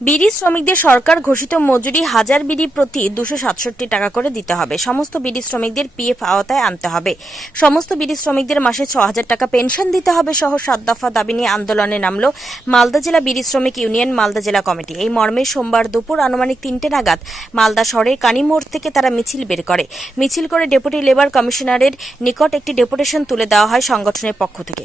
বিড়ি শ্রমিকদের সরকার ঘোষিত মজুরি হাজার বিড়ি প্রতি দুশো সাতষট্টি টাকা করে দিতে হবে। সমস্ত বিড়ি শ্রমিকদের পিএফ আওতায় আনতে হবে। সমস্ত বিড়ি শ্রমিকদের মাসে ছ হাজার টাকা পেনশন দিতে হবে সহ সাত দফা দাবি নিয়ে আন্দোলনে নামল মালদা জেলা বিড়ি শ্রমিক ইউনিয়ন মালদা জেলা কমিটি। এই মর্মে সোমবার দুপুর আনুমানিক তিনটে নাগাদ মালদা শহরের কানিমোড় থেকে তারা মিছিল বের করে। মিছিল করে ডেপুটি লেবার কমিশনারের নিকট একটি ডেপুটেশন তুলে দেওয়া হয় সংগঠনের পক্ষ থেকে।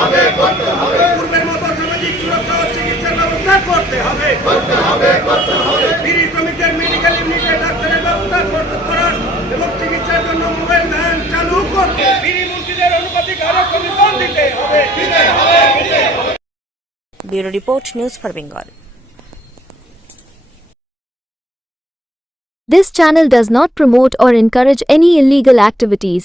হবে পূর্বের মতো সামাজিক সুরক্ষা ও চিকিৎসার ব্যবস্থা করতে হবে বিড়ি শ্রমিকদের মেডিকেল ইউনিটে ডাক্তারের ব্যবস্থা করতে করার এবং চিকিৎসার জন্য মোবাইল ভ্যান চালু করতে বিড়ি মন্ত্রীদের অনুপাতিক আরো কমিশন দিতে হবে bureau report news for Bengal This channel does not promote or encourage any illegal activities.